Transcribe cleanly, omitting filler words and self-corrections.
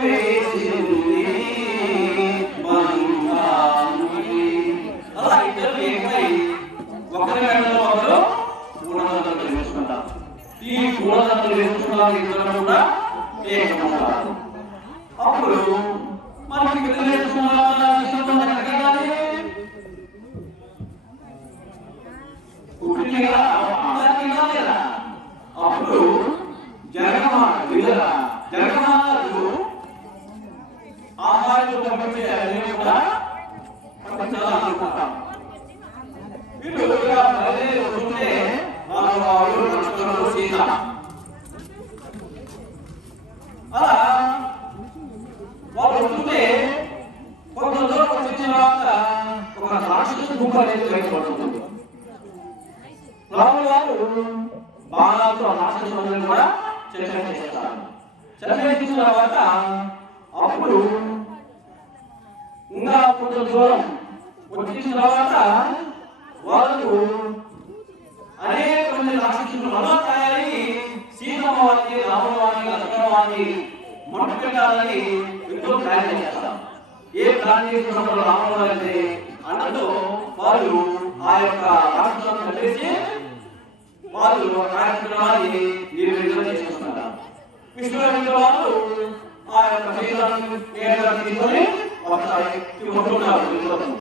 వేసింది బంధాన్ని. అలా ఇద్దరు ఏకమై ఒకరి మెడలో ఒకరు పూలదండలు వేసుకుంటారు. ఈ పూలదండలు వేసుకున్న ఇద్దరు కూడా ఏకమవుతారు. అప్పుడు మనకి అప్పుడు జగన్మాతకు ఆహారం పంపించే అన్ని కూడా పంచాలనుకుంటాం. వీళ్ళు వస్తుంటే రాముడు లక్ష్మణుడు సీత అలా వాళ్ళు వస్తుంటే కొంత దూరం వచ్చిన తర్వాత ఒక రాక్షసు గుంపు అనేది బయటపడుతుంది. రాముడు వారు బాణాలతో రాక్షసులను కూడా చంపేస్తారు. చంపేసిన తర్వాత అప్పుడు ఇంకా కొంత దూరం వచ్చిన తర్వాత వాళ్ళకు అనేక మంది రాక్షసులు మళ్ళీ సీతమ్మ వారిని రాముల వారిని లక్ష్మణ వారిని మొట్ట పెట్టాలని యుద్ధం ప్లాన్ చేస్తారు. ఏ ప్లాన్ చేసినప్పుడు రాముల వారి అన్నట్టు వాళ్ళు ఆ యొక్క రాక్షసులను కలిసి వాళ్ళు కార్యక్రమాన్ని నిర్వహణ చేసుకుంటారు. విష్ణు వాళ్ళు ఆ యొక్క సీతను తీసుకొని